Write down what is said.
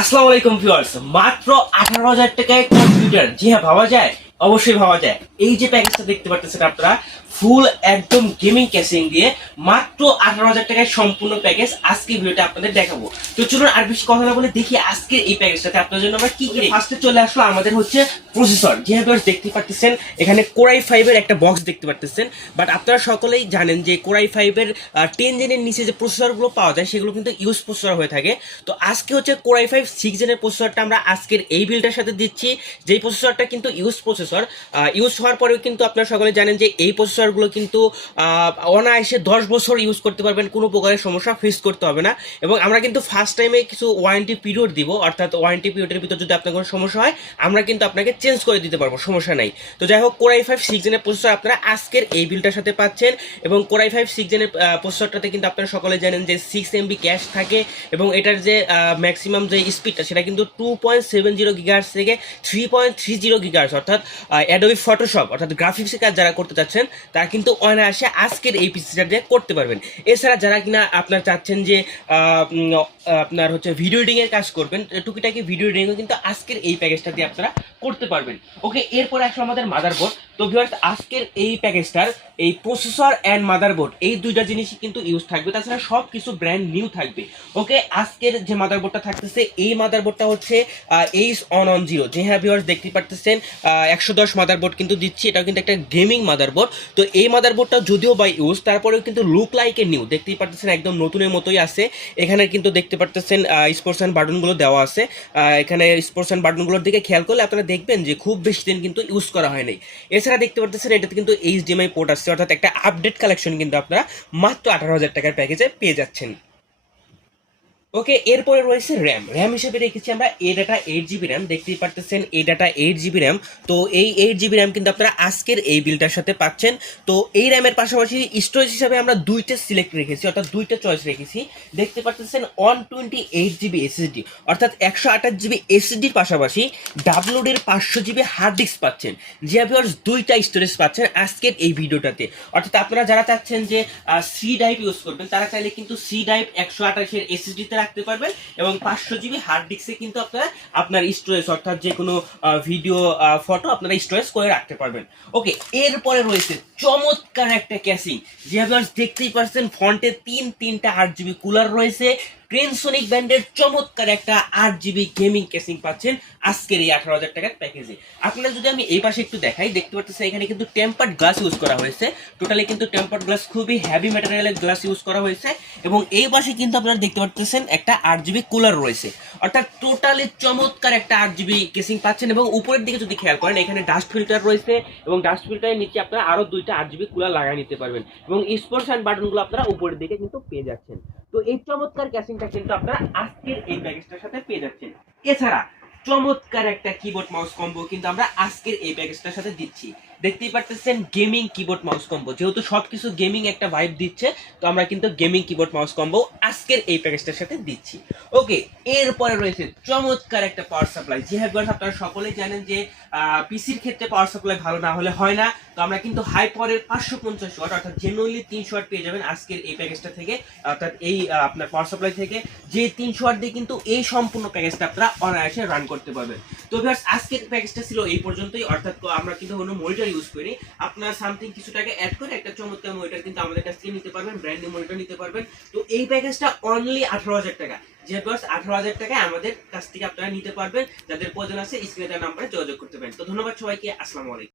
আসসালামু আলাইকুম ভিউয়ার্স, মাত্র 18,000 টাকায় কম্পিউটার। জি হ্যাঁ, ভাবা যায়, অবশ্যই ভাবা যায়। এই যে প্যাকেজটা দেখতে পাচ্ছেন আপনারা, ফুল একদম গেমিং ক্যাসিং দিয়ে মাত্র 18,000 টাকায় সম্পূর্ণ প্যাকেজ আজকে ভিডিওটা আপনাদের দেখাবো। তো চলুন আর বেশি কথা না বলে দেখি আজকে এই প্যাকেজটাতে আপনার জন্য আমরা কি কি। ফার্স্টে চলে আসলো আমাদের হচ্ছে প্রসেসর। জি হ্যাঁ ভিউয়ার্স, দেখতে পাচ্ছেন এখানে কোরাই 5 এর একটা বক্স দেখতে পাচ্ছেন। বাট আপনারা সকলেই জানেন যে কোরাই 5 এর 10 জেনের নিচে যে প্রসেসরগুলো পাওয়া যায় সেগুলো কিন্তু ইউজ প্রসেসর হয়ে থাকে। তো আজকে হচ্ছে কোরাই 5 6 জেনের প্রসেসরটা আমরা আজকের এই বিলটার সাথে দিচ্ছি। যেই প্রসেসরটা কিন্তু ইউজ প্রসেসর, ইউজ হওয়ার পরেও কিন্তু আপনারা সকলে জানেন যে এই প্রসেসরগুলো কিন্তু অনায়াসে 10 বছর ইউজ করতে পারবেন, কোনো প্রকারের সমস্যা ফেস করতে হবে না। এবং আমরা কিন্তু ফার্স্ট টাইমে কিছু ওয়ারেন্টি পিরিয়ড দিব, অর্থাৎ ওয়ারেন্টি পিরিয়ডের ভিতর যদি আপনার কোনো সমস্যা হয় আমরা কিন্তু আপনাকে চেঞ্জ করে দিতে পারবো, সমস্যা নাই। তো যাই হোক, কোরাই 5 6 জেনের প্রসেসর আপনারা আজকের এই বিলটার সাথে পাচ্ছেন। এবং কোরাই 5 6 জেনের প্রসেসরটাতে কিন্তু আপনারা সকলে জানেন যে 6 MB ক্যাশ থাকে এবং এটার যে ম্যাক্সিমাম যে স্পিডটা সেটা কিন্তু 2.70 গিগাহার্টজ থেকে 3.30 গিগাহার্টজ, অর্থাৎ অ্যাডোবি ফটোশপ অর্থাৎ গ্রাফিক্সের কাজ যারা করতে চাচ্ছেন তারা কিন্তু অনায়াসে আজকের এই পিসিটা দিয়ে করতে পারবেন। এছাড়া যারা কিনা আপনার চাচ্ছেন যে আপনার হচ্ছে ভিডিও এডিটিং এর কাজ করবেন, টুকিটাকি ভিডিও এডিটিংও কিন্তু আজকের এই প্যাকেজটা দিয়ে আপনারা করতে পারবেন। ওকে, এরপরে আসলে আমাদের মাদারবোর্ড। তো ভিউয়ার্স, আজকের এই প্যাকেজটার এই প্রসেসর অ্যান্ড মাদারবোর্ড এই দুইটা জিনিসই কিন্তু ইউজ থাকবে, তাছাড়া সব কিছু ব্র্যান্ড নিউ থাকবে। ওকে, আজকের যে মাদারবোর্ডটা থাকতেছে এই মাদারবোর্ডটা হচ্ছে H110। যে হ্যাঁ ভিউয়ার্স, দেখতে পারতেছেন 110 মাদারবোর্ড কিন্তু দিচ্ছি, এটাও কিন্তু একটা গেমিং মাদারবোর্ড। তো এই মাদারবোর্ডটা যদিও বাই ইউজ, তারপরেও কিন্তু লুক লাইক এ নিউ, দেখতেই পারতেছেন একদম নতুনের মতোই আছে। এখানে কিন্তু দেখতে পারতেছেন স্পোর্টস অ্যান্ড বাটনগুলো দেওয়া আছে। এখানে স্পোর্টস অ্যান্ড বাটনগুলোর দিকে খেয়াল করলে আপনারা দেখবেন যে খুব বেশি দিন কিন্তু ইউজ করা হয়নি। এছাড়া দেখতে পারতেছেন এটাতে কিন্তু HDMI পোর্ট আসছে, অর্থাৎ একটা আপডেট কালেকশন কিন্তু আপনারা মাত্র 18,000 টাকার প্যাকেজে পেয়ে যাচ্ছেন। ওকে, এরপরে রয়েছে র্যাম। র্যাম হিসেবে রেখেছি আমরা এ ডাটা 8 GB র্যাম, দেখতেই পারতেছেন এ ডাটা 8 GB র্যাম। তো এই 8 GB র্যাম কিন্তু আপনারা আজকের এই বিলটার সাথে পাচ্ছেন। তো এই র্যামের পাশাপাশি স্টোরেজ হিসাবে আমরা দুইটা সিলেক্ট রেখেছি, অর্থাৎ দুইটা চয়েস রেখেছি। দেখতে পারতেছেন 128 GB SSD, অর্থাৎ 128 GB SSDর পাশাপাশি ডাউনলোডের 500 GB হার্ড ডিস্ক পাচ্ছেন। যে ভিউয়ার্স, দুইটা স্টোরেজ পাচ্ছেন আজকের এই ভিডিওটাতে। অর্থাৎ আপনারা যারা চাচ্ছেন যে সি ড্রাইভ ইউজ করবেন তারা চাইলে কিন্তু সি ড্রাইভ 128 SSD তে রাখতে পারবেন এবং 500 GB হার্ড ডিস্কে কিন্তু আপনারা আপনার স্টোরেজ অর্থাৎ যে কোনো ভিডিও ফটো আপনারা স্টোরেজ করে রাখতে পারবেন। ওকে, এরপরে রয়েছে চমৎকার একটা ক্যাসিং। যে ভিউয়ার্স, দেখতেই পাচ্ছেন ফ্রন্টে তিনটা 8 GB কুলার রয়েছে। ক্রেনসোনিক ব্র্যান্ডের চমৎকার একটা 8 GB গেমিং কেসিং পাচ্ছেন আজকের এই 18,000 টাকার প্যাকেজে। আপনারা যদি আমি এই পাশে একটু দেখাই, দেখতে পাচ্ছেন এখানে কিন্তু টেম্পার্ড গ্লাস ইউজ করা হয়েছে। টোটালি কিন্তু টেম্পার্ড গ্লাস, খুবই হেভি ম্যাটেরিয়ালের গ্লাস ইউজ করা হয়েছে। এবং এই পাশে কিন্তু আপনারা দেখতে পাচ্ছেন একটা 8 GB কুলার রয়েছে, অর্থাৎ টোটালি চমৎকার একটা 8 GB কেসিং পাচ্ছেন। এবং উপরের দিকে যদি খেয়াল করেন এখানে ডাস্ট ফিল্টার রয়েছে এবং ডাস্ট ফিল্টারের নিচে আপনারা আরো দুইটা 8 GB কুলার লাগিয়ে নিতে পারবেন এবং স্পোর্টস অ্যান্ড বাটনগুলো আপনারা উপরের দিকে কিন্তু পেয়ে যাচ্ছেন। তো এই চমৎকার ক্যাসিংটা কিন্তু আপনারা আজকের এই প্যাকেজটার সাথে পেয়ে যাচ্ছেন। এছাড়া চমৎকার একটা কিবোর্ড মাউস কম্বো কিন্তু আমরা আজকের এই প্যাকেজটার সাথে দিচ্ছি। দেখতেই পারতেছেন গেমিং কিবোর্ড মাউস কম্বো, যেহেতু সবকিছু গেমিং একটা ভাইব দিচ্ছে, তো আমরা কিন্তু গেমিং কিবোর্ড মাউস কম্বো আজকের এই প্যাকেজটার সাথে দিচ্ছি। ওকে, এরপরে রয়েছে চমৎকার একটা পাওয়ার সাপ্লাই। যে হ্যাঁ, আপনারা সকলেই জানেন যে পিসির ক্ষেত্রে পাওয়ার সাপ্লাই ভালো না হলে হয় না। তো আমরা কিন্তু হাই পাওয়ারের 550 ওয়াট অর্থাৎ জেনুইনলি 300 ওয়াট পেয়ে যাবেন আজকের এই প্যাকেজটা থেকে, অর্থাৎ এই আপনার পাওয়ার সাপ্লাই থেকে। যে 300 ওয়াট দিয়ে কিন্তু এই সম্পূর্ণ প্যাকেজটা আপনারা অনায়াসে রান করতে পারবেন। তো ভিউয়ার্স, আজকের প্যাকেজটা ছিল এই পর্যন্তই, অর্থাৎ আমরা কিন্তু কোনো মনিটর ইউজ করি। আপনারা সামথিং কিছু টাকা অ্যাড করে একটা চমৎকার মনিটর কিন্তু আমাদের কাছ থেকে নিতে পারবেন, ব্র্যান্ড নিউ মনিটর নিতে পারবেন। তো এই প্যাকেজটা অনলি 18,000 টাকা। যে ভিউয়ার্স, 18,000 টাকায় আমাদের কাছ থেকে আপনারা নিতে পারবেন। যাদের প্রয়োজন আছে স্ক্রিনে দেওয়া নাম্বারে যোগাযোগ করতে পারেন। তো ধন্যবাদ সবাইকে, আসসালামু আলাইকুম।